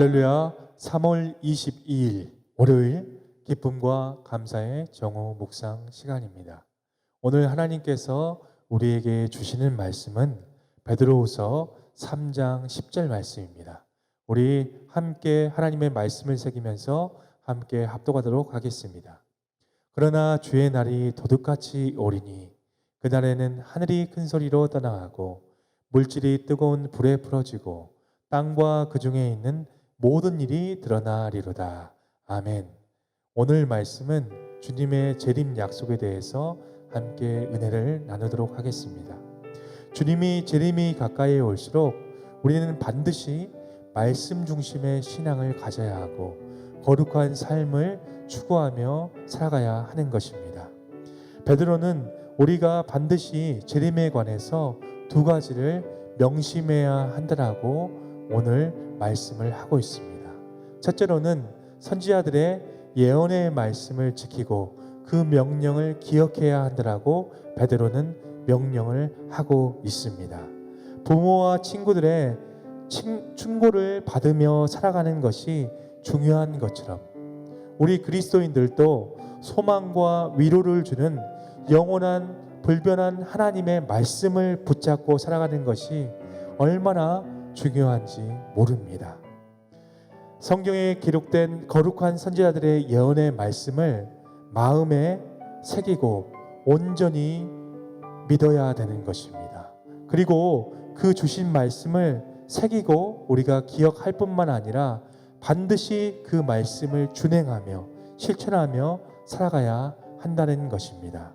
할렐루야. 3월 22일 월요일 기쁨과 감사의 정오 묵상 시간입니다. 오늘 하나님께서 우리에게 주시는 말씀은 베드로후서 3장 10절 말씀입니다. 우리 함께 하나님의 말씀을 새기면서 함께 합독하도록 하겠습니다. 그러나 주의 날이 도둑같이 오리니 그날에는 하늘이 큰 소리로 떠나가고 물질이 뜨거운 불에 풀어지고 땅과 그 중에 있는 모든 일이 드러나리로다. 아멘. 오늘 말씀은 주님의 재림 약속에 대해서 함께 은혜를 나누도록 하겠습니다. 주님이 재림이 가까이 올수록 우리는 반드시 말씀 중심의 신앙을 가져야 하고 거룩한 삶을 추구하며 살아가야 하는 것입니다. 베드로는 우리가 반드시 재림에 관해서 두 가지를 명심해야 한다라고 오늘 말씀을 하고 있습니다. 첫째로는 선지자들의 예언의 말씀을 지키고 그 명령을 기억해야 한다라고 베드로는 명령을 하고 있습니다. 부모와 친구들의 충고를 받으며 살아가는 것이 중요한 것처럼 우리 그리스도인들도 소망과 위로를 주는 영원한 불변한 하나님의 말씀을 붙잡고 살아가는 것이 얼마나 중요한지 모릅니다. 성경에 기록된 거룩한 선지자들의 예언의 말씀을 마음에 새기고 온전히 믿어야 되는 것입니다. 그리고 그 주신 말씀을 새기고 우리가 기억할 뿐만 아니라 반드시 그 말씀을 준행하며 실천하며 살아가야 한다는 것입니다.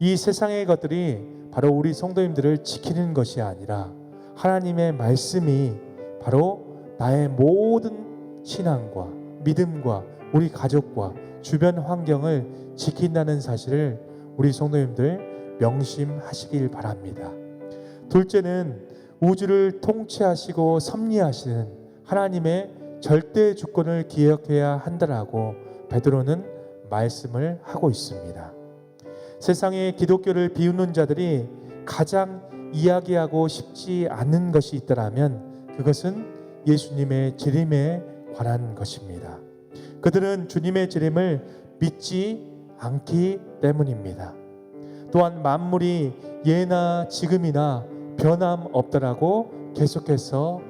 이 세상의 것들이 바로 우리 성도님들을 지키는 것이 아니라 하나님의 말씀이 바로 나의 모든 신앙과 믿음과 우리 가족과 주변 환경을 지킨다는 사실을 우리 성도님들 명심하시길 바랍니다. 둘째는 우주를 통치하시고 섭리하시는 하나님의 절대 주권을 기억해야 한다라고 베드로는 말씀을 하고 있습니다. 세상의 기독교를 비웃는 자들이 가장 이야기하고 싶지 않은 것이 있다면 그것은 예수님의 재림에 관한 것입니다. 그들은 주님의 재림을 믿지 않기 때문입니다. 또한 만물이 예나 지금이나 변함없다라고 계속해서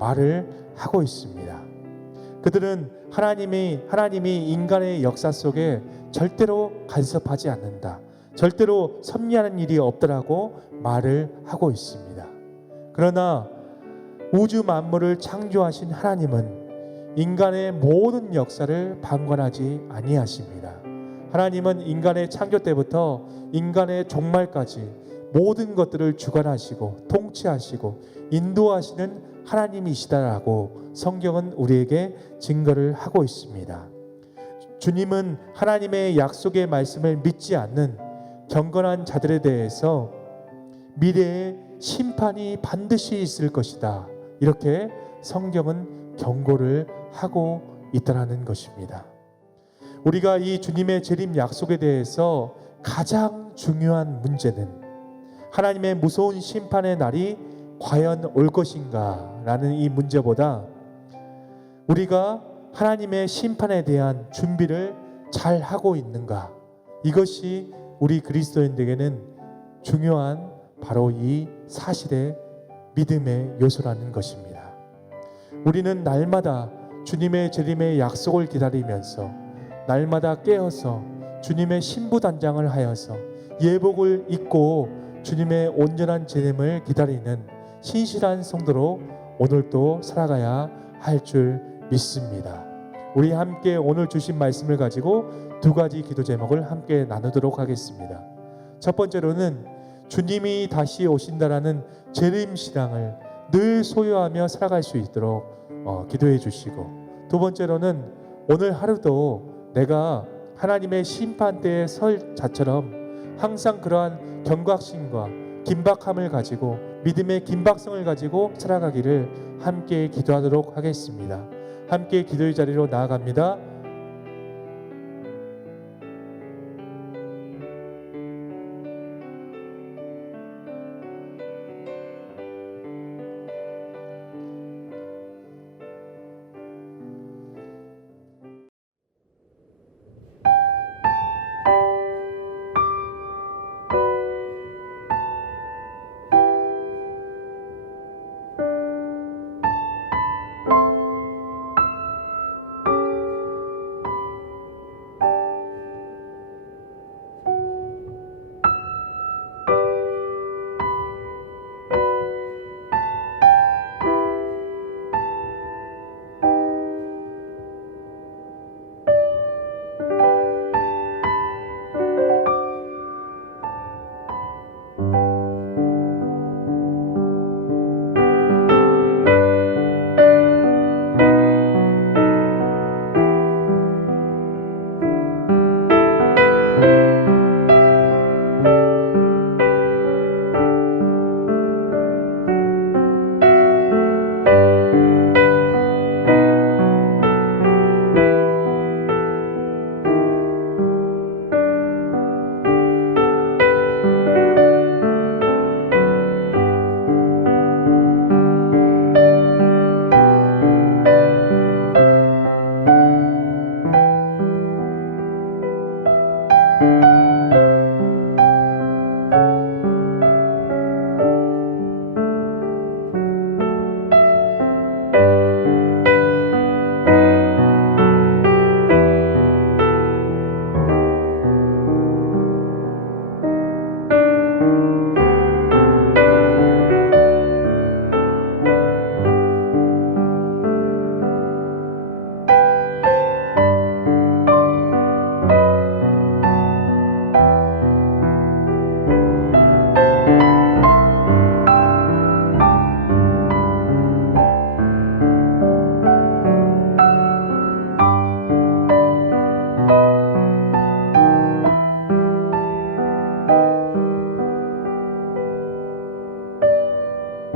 말을 하고 있습니다. 그들은 하나님이 인간의 역사 속에 절대로 간섭하지 않는다. 절대로 섭리하는 일이 없다라고 말을 하고 있습니다. 그러나 우주 만물을 창조하신 하나님은 인간의 모든 역사를 방관하지 아니하십니다. 하나님은 인간의 창조 때부터 인간의 종말까지 모든 것들을 주관하시고 통치하시고 인도하시는 하나님이시다라고 성경은 우리에게 증거를 하고 있습니다. 주님은 하나님의 약속의 말씀을 믿지 않는 경건한 자들에 대해서 미래에 심판이 반드시 있을 것이다. 이렇게 성경은 경고를 하고 있다는 것입니다. 우리가 이 주님의 재림 약속에 대해서 가장 중요한 문제는 하나님의 무서운 심판의 날이 과연 올 것인가 라는 이 문제보다 우리가 하나님의 심판에 대한 준비를 잘 하고 있는가, 이것이 우리 그리스도인들에게는 중요한 바로 이 사실의 믿음의 요소라는 것입니다. 우리는 날마다 주님의 재림의 약속을 기다리면서 날마다 깨어서 주님의 신부단장을 하여서 예복을 입고 주님의 온전한 재림을 기다리는 신실한 성도로 오늘도 살아가야 할 줄 믿습니다. 우리 함께 오늘 주신 말씀을 가지고 두 가지 기도 제목을 함께 나누도록 하겠습니다. 첫 번째로는 주님이 다시 오신다라는 재림 신앙을 늘 소유하며 살아갈 수 있도록 기도해 주시고, 두 번째로는 오늘 하루도 내가 하나님의 심판대에 설 자처럼 항상 그러한 경각심과 긴박함을 가지고 믿음의 긴박성을 가지고 살아가기를 함께 기도하도록 하겠습니다. 함께 기도의 자리로 나아갑니다.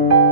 네.